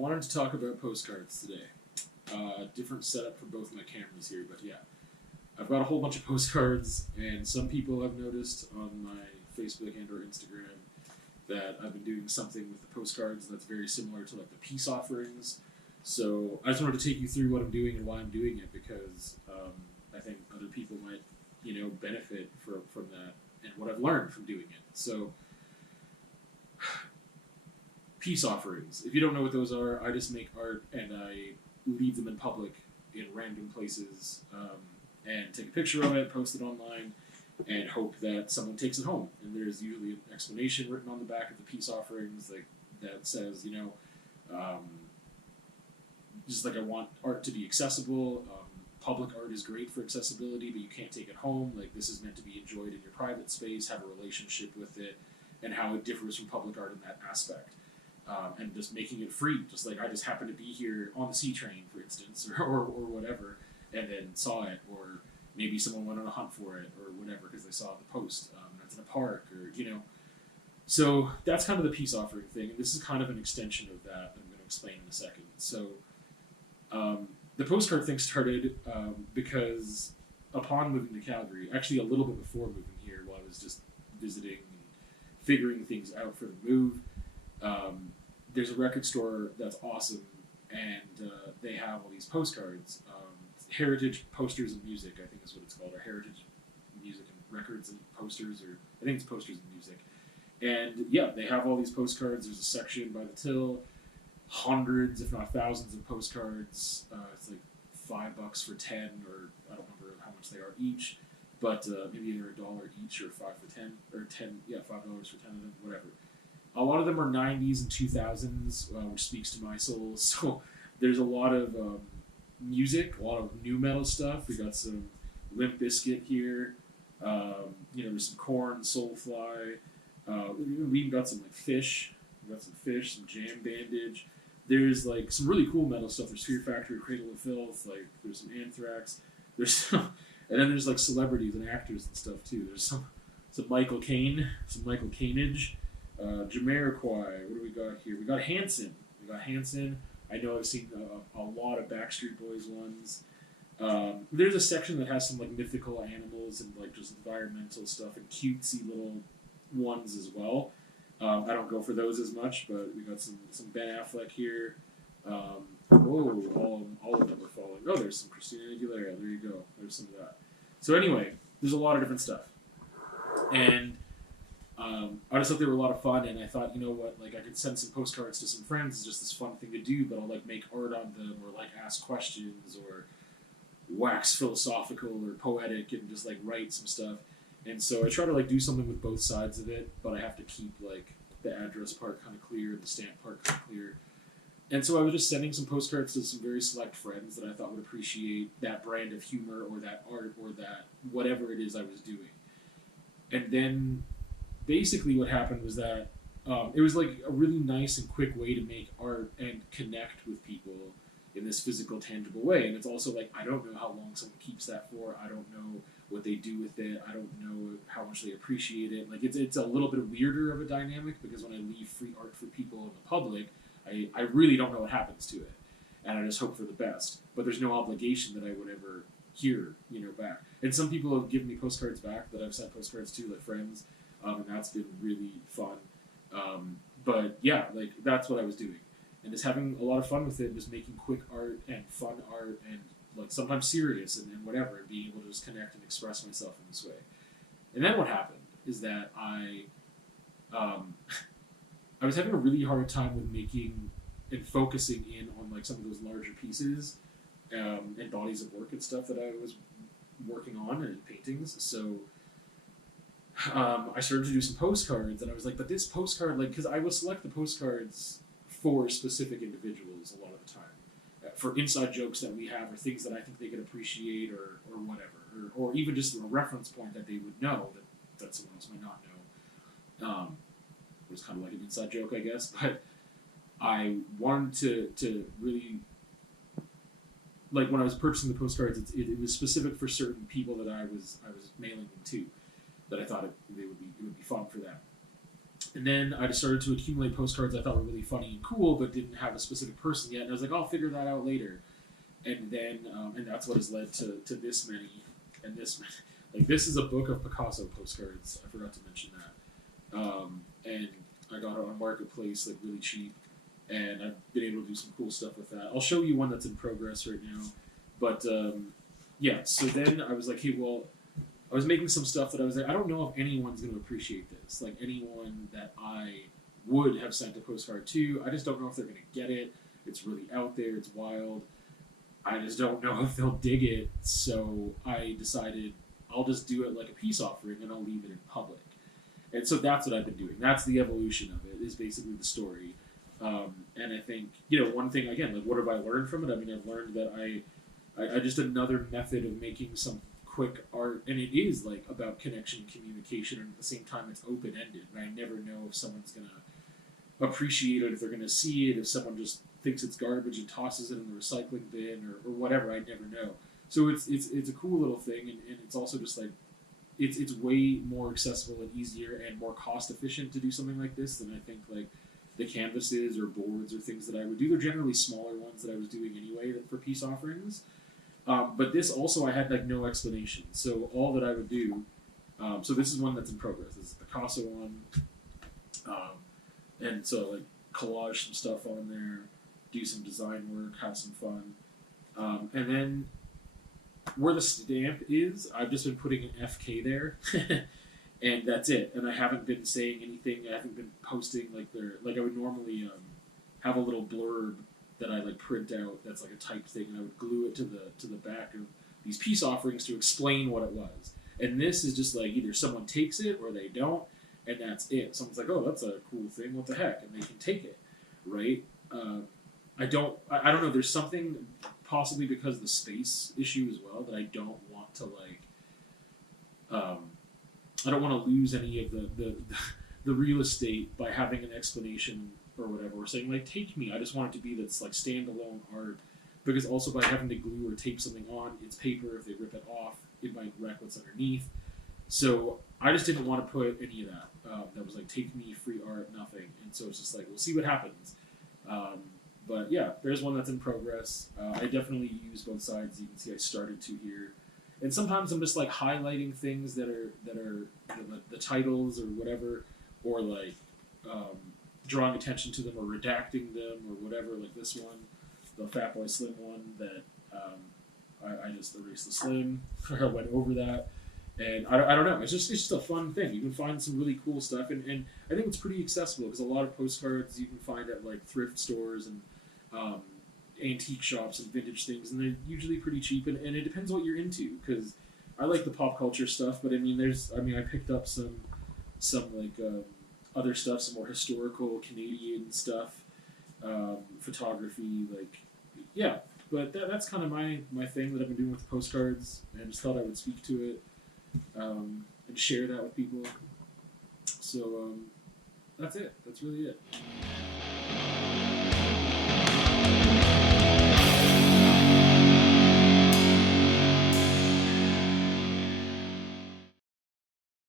wanted to talk about postcards today. Different setup for both my cameras here, but yeah. I've got a whole bunch of postcards, and some people have noticed on my Facebook and or Instagram that I've been doing something with the postcards that's very similar to like the peace offerings. So I just wanted to take you through what I'm doing and why I'm doing it, because I think other people might, benefit from that and what I've learned from doing it. So peace offerings. If you don't know what those are, I just make art and I leave them in public in random places and take a picture of it, post it online, and hope that someone takes it home. And there's usually an explanation written on the back of the peace offerings that says, just like I want art to be accessible. Public art is great for accessibility, but you can't take it home. Like, this is meant to be enjoyed in your private space, have a relationship with it, and how it differs from public art in that aspect. And just making it free, just like I just happened to be here on the C train, for instance, or whatever, and then saw it, or maybe someone went on a hunt for it, or whatever, because they saw the post, that's in a park, or, So that's kind of the peace offering thing, and this is kind of an extension of that I'm going to explain in a second. So the postcard thing started because upon moving to Calgary, actually a little bit before moving here, while I was just visiting and figuring things out for the move, there's a record store that's awesome, and they have all these postcards. Heritage Posters and Music, I think is what it's called, or Heritage Music and Records and Posters, or I think it's Posters and Music. And yeah, they have all these postcards. There's a section by the till, hundreds, if not thousands, of postcards. It's like $5 for 10, or I don't remember how much they are each, but maybe they're $1 each, or 5 for 10, or 10, yeah, $5 for 10 of them, whatever. A lot of them are 90s and 2000s, which speaks to my soul. So there's a lot of music, a lot of new metal stuff. We got some Limp Bizkit here. There's some Korn, Soulfly. We even got some like Fish. We got some Fish, some Jam Bandage. There's like some really cool metal stuff. There's Fear Factory, Cradle of Filth. Like there's some Anthrax. There's some, and then there's like celebrities and actors and stuff too. There's some Michael Caine, some Michael Cainage. Jamiroquai. What do we got here? We got Hanson. I know I've seen a lot of Backstreet Boys ones. There's a section that has some like mythical animals and like just environmental stuff and cutesy little ones as well. I don't go for those as much, but we got some Ben Affleck here. All of them are falling. Oh, there's some Christina Aguilera. There you go. There's some of that. So anyway, there's a lot of different stuff. And I just thought they were a lot of fun, and I thought, you know what, like I could send some postcards to some friends. It's just this fun thing to do, but I'll like make art on them, or like ask questions, or wax philosophical or poetic, and just like write some stuff. And so I try to like do something with both sides of it, but I have to keep like the address part kind of clear, the stamp part kind of clear. And so I was just sending some postcards to some very select friends that I thought would appreciate that brand of humor, or that art, or that whatever it is I was doing. And then basically what happened was that it was like a really nice and quick way to make art and connect with people in this physical, tangible way. And it's also like, I don't know how long someone keeps that for. I don't know what they do with it. I don't know how much they appreciate it. Like it's a little bit weirder of a dynamic, because when I leave free art for people in the public, I really don't know what happens to it. And I just hope for the best. But there's no obligation that I would ever hear, back. And some people have given me postcards back that I've sent postcards to, like friends, and that's been really fun. But yeah, like that's what I was doing. And just having a lot of fun with it, just making quick art and fun art, and like sometimes serious and whatever, and being able to just connect and express myself in this way. And then what happened is that I was having a really hard time with making and focusing in on like some of those larger pieces and bodies of work and stuff that I was working on, and paintings. So I started to do some postcards, and I was like, but this postcard, like, because I will select the postcards for specific individuals a lot of the time, for inside jokes that we have, or things that I think they could appreciate, or whatever, or even just a reference point that they would know that someone else might not know. It was kind of like an inside joke, I guess, but I wanted to really, like when I was purchasing the postcards, it was specific for certain people that I was mailing them to, that I thought it would be fun for them. And then I just started to accumulate postcards I thought were really funny and cool, but didn't have a specific person yet. And I was like, I'll figure that out later. And then, and that's what has led to this many and this many. Like, this is a book of Picasso postcards. I forgot to mention that. And I got it on Marketplace, like, really cheap. And I've been able to do some cool stuff with that. I'll show you one that's in progress right now. But, yeah, so then I was like, hey, well, I was making some stuff that I was like, I don't know if anyone's going to appreciate this. Like, anyone that I would have sent a postcard to, I just don't know if they're going to get it. It's really out there. It's wild. I just don't know if they'll dig it. So I decided I'll just do it like a peace offering and I'll leave it in public. And so that's what I've been doing. That's the evolution of it, is basically the story. And I think, one thing, again, like, what have I learned from it? I mean, I've learned that I just another method of making some quick art, and it is like about connection and communication, and at the same time it's open-ended, and I never know if someone's going to appreciate it, if they're going to see it, if someone just thinks it's garbage and tosses it in the recycling bin or whatever. I never know. So it's a cool little thing, and it's also just like it's way more accessible and easier and more cost efficient to do something like this than I think like the canvases or boards or things that I would do. They're generally smaller ones that I was doing anyway for peace offerings. But this also I had like no explanation. So all that I would do, so this is one that's in progress. This is the Picasso one, and so like collage some stuff on there, do some design work, have some fun, and then where the stamp is, I've just been putting an FK there, and that's it. And I haven't been saying anything. I haven't been posting like I would normally have a little blurb that I like print out that's like a typed thing, and I would glue it to the back of these peace offerings to explain what it was. And this is just like either someone takes it or they don't, and that's it. Someone's like, oh, that's a cool thing, what the heck, and they can take it, right? I don't know. There's something possibly because of the space issue as well that I don't want to like. I don't want to lose any of the real estate by having an explanation or whatever, or saying like, take me. I just want it to be that's like standalone art, because also by having to glue or tape something on, it's paper. If they rip it off, it might wreck what's underneath. So I just didn't want to put any of that. That was like, take me, free art, nothing. And so it's just like, we'll see what happens. But yeah, there's one that's in progress. I definitely use both sides. You can see I started to here. And sometimes I'm just like highlighting things that are the titles or whatever, or like drawing attention to them or redacting them or whatever. Like this one, the Fatboy Slim one, that I just erased the Slim. I went over that, and I don't know. It's just a fun thing. You can find some really cool stuff, and I think it's pretty accessible because a lot of postcards you can find at like thrift stores and antique shops and vintage things, and they're usually pretty cheap, and it depends what you're into, because I like the pop culture stuff, but I picked up some like other stuff, some more historical Canadian stuff, photography, like, yeah, but that's kind of my thing that I've been doing with the postcards, and I just thought I would speak to it and share that with people. So that's it. That's really it.